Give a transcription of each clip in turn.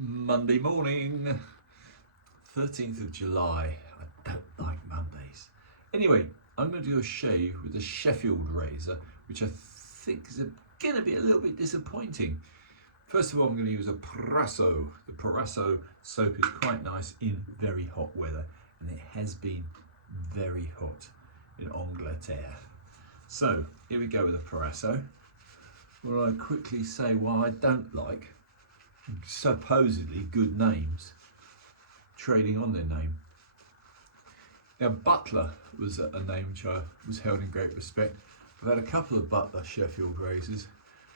Monday morning, 13th of July. I don't like Mondays. Anyway, I'm going to do a shave with a Sheffield razor, which I think is going to be a little bit disappointing. First of all, I'm going to use a Prasso. The Prasso soap is quite nice in very hot weather, and it has been very hot in Angleterre. So here we go with the Prasso. Well, I quickly say why I don't like supposedly good names trading on their name. Now, Butler was a name which I was held in great respect. I've had a couple of Butler Sheffield razors,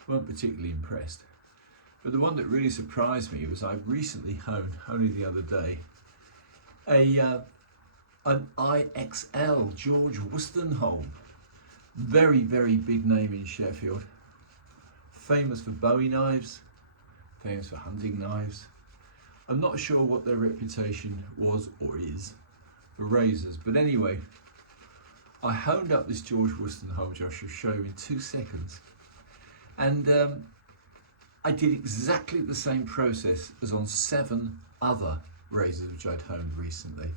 weren't particularly impressed. But the one that really surprised me was I recently honed, only the other day, an IXL George Wostenholm. Very, very big name in Sheffield. Famous for Bowie knives, famous for hunting knives. I'm not sure what their reputation was or is for razors, but anyway, I honed up this George Wostenholm, which I shall show you in 2 seconds, and I did exactly the same process as on 7 other razors which I'd honed recently,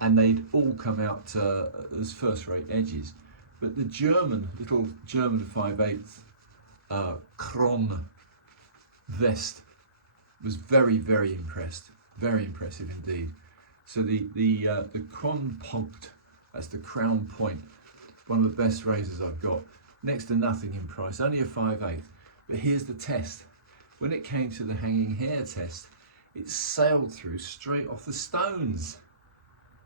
and they'd all come out as first-rate edges. But the little German 5/8 Kron vest was very, very impressed. Very impressive indeed. So the Kron Punkt, that's the crown point, one of the best razors I've got. Next to nothing in price, only a 5/8. But here's the test. When it came to the hanging hair test, it sailed through straight off the stones,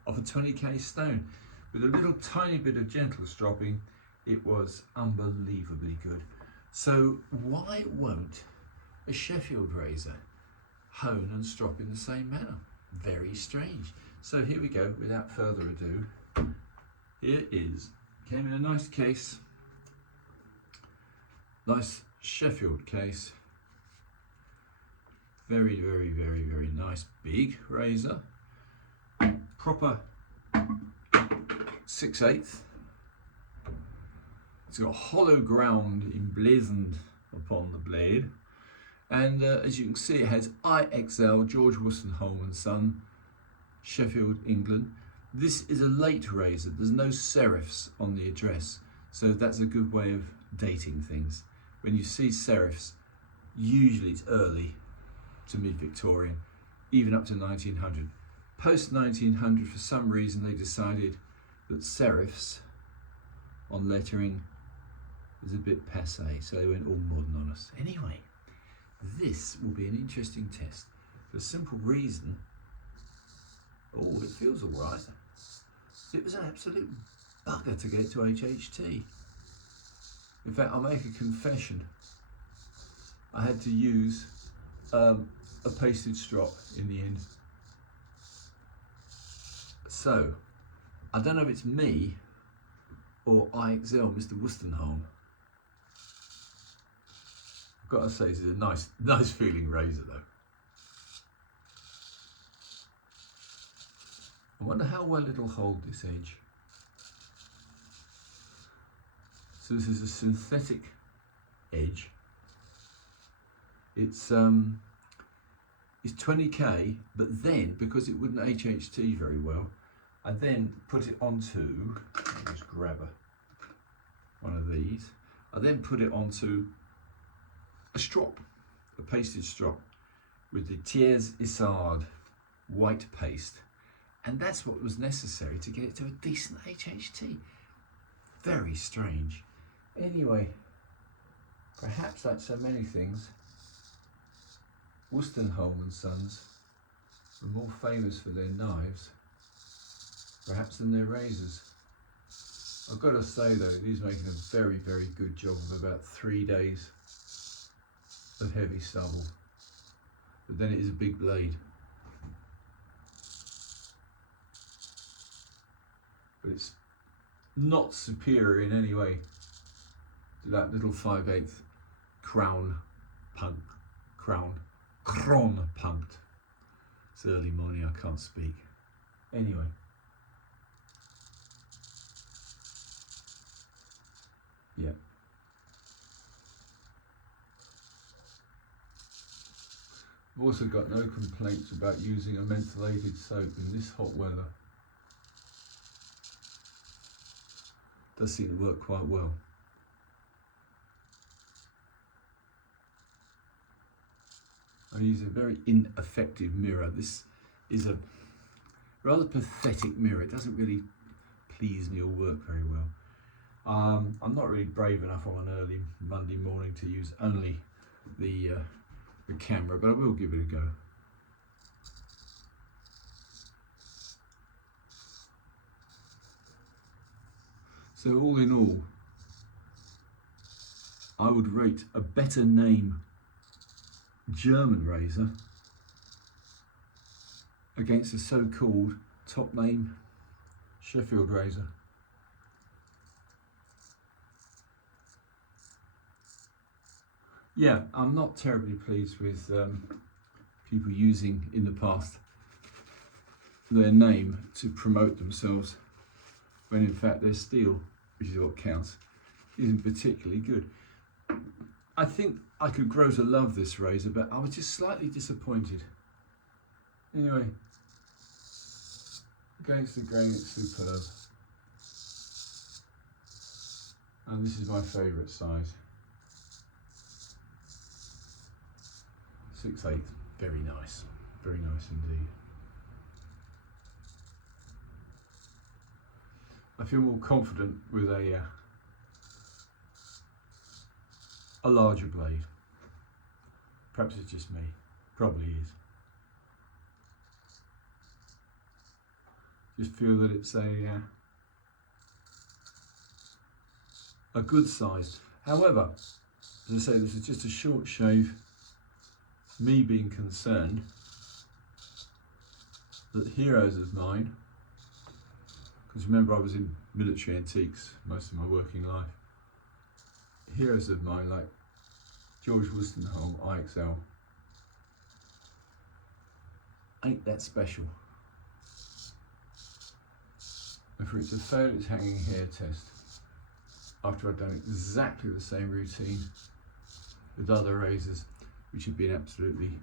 off a 20k stone. With a little tiny bit of gentle stropping, it was unbelievably good. So why won't a Sheffield razor hone and strop in the same manner? Very strange. So here we go, without further ado. Here is, came in a nice case, nice Sheffield case. Very, very, very, very nice big razor. Proper 6/8. It's got hollow ground emblazoned upon the blade, and as you can see, it has IXL George Wostenholm & Son, Sheffield, England. This is a late razor. There's no serifs on the address, so that's a good way of dating things. When you see serifs, usually it's early to mid-Victorian, even up to 1900. Post 1900, for some reason, they decided that serifs on lettering is a bit passé, so they went all modern on us. Anyway, this will be an interesting test for the simple reason, oh, it feels all right. It was an absolute bugger to get to HHT. In fact, I'll make a confession. I had to use a pasted strop in the end. So, I don't know if it's me or IXL, Mr. Wostenholm. I've got to say, this is a nice feeling razor though. I wonder how well it'll hold this edge. So this is a synthetic edge. It's 20k, but then, because it wouldn't HHT very well, I then put it onto, I'll just grab one of these, I then put it onto a strop, a pasted strop, with the Thiers Isard white paste, and that's what was necessary to get it to a decent HHT. Very strange. Anyway, perhaps like so many things, Wostenholm & Sons were more famous for their knives, perhaps, than their razors. I've got to say though, he's making a very, very good job of about 3 days of heavy stubble. But then it is a big blade. But it's not superior in any way to that little 5/8 Kron Punkt. It's early morning, I can't speak. Anyway. Yeah. I've also got no complaints about using a mentholated soap in this hot weather. Does seem to work quite well. I use a very ineffective mirror. This is a rather pathetic mirror. It doesn't really please me or work very well. I'm not really brave enough on an early Monday morning to use only the camera, but I will give it a go. So all in all, I would rate a better name German razor against a so-called top name Sheffield razor. Yeah, I'm not terribly pleased with people using in the past their name to promote themselves when in fact their steel, which is what counts, isn't particularly good. I think I could grow to love this razor, but I was just slightly disappointed. Anyway, against the grain it's superb. And this is my favourite size. 6/8, very nice indeed. I feel more confident with a larger blade. Perhaps it's just me, probably is. Just feel that it's a good size. However, as I say, this is just a short shave. Me being concerned that heroes of mine, because remember I was in military antiques most of my working life, heroes of mine like George Wolstenholme IXL ain't that special. And for it to fail its hanging hair test after I'd done exactly the same routine with other razors which have been absolutely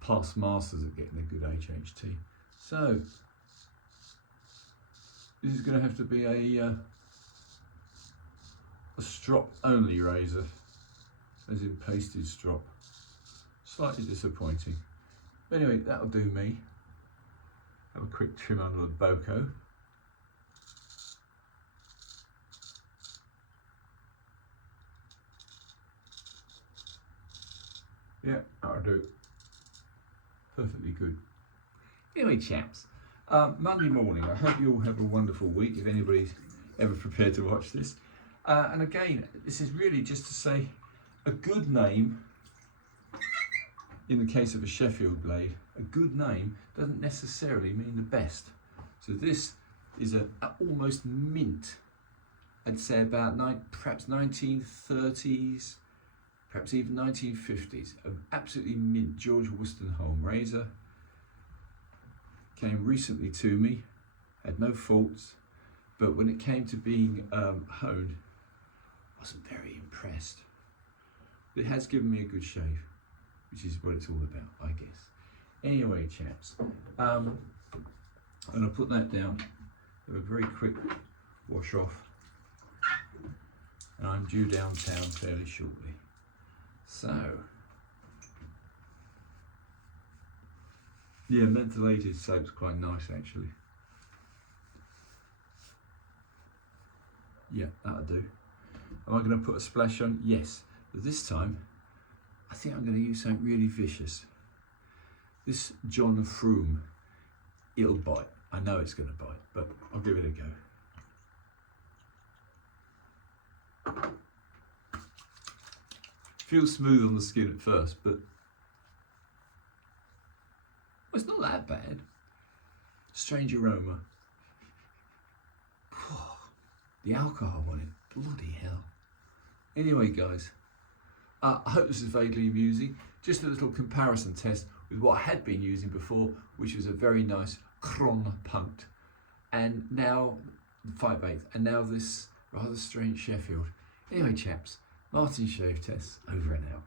past masters at getting a good HHT. So this is going to have to be a strop only razor, as in pasted strop. Slightly disappointing. But anyway, that'll do me. Have a quick trim under the boko. Yeah, that'll do. Perfectly good. Anyway, chaps, Monday morning, I hope you all have a wonderful week, if anybody's ever prepared to watch this. And again, this is really just to say a good name, in the case of a Sheffield blade, a good name doesn't necessarily mean the best. So this is a almost mint, I'd say about perhaps 1930s, perhaps even 1950s, an absolutely mint George Wolstenholme razor. Came recently to me, had no faults, but when it came to being honed, wasn't very impressed. It has given me a good shave, which is what it's all about, I guess. Anyway, chaps, and I'll put that down, have a very quick wash off, and I'm due downtown fairly shortly. So, yeah, mentholated soap's quite nice actually. Yeah, that'll do. Am I going to put a splash on? Yes, but this time I think I'm going to use something really vicious. This John Froome, it'll bite. I know it's going to bite, but I'll give it a go. Feels smooth on the skin at first, but it's not that bad. Strange aroma. The alcohol on it, bloody hell. Anyway, guys, I hope this is vaguely amusing. Just a little comparison test with what I had been using before, which was a very nice Kron Punkt, and now 5/8, and now this rather strange Sheffield. Anyway, chaps, Martin Shave Tests over and out.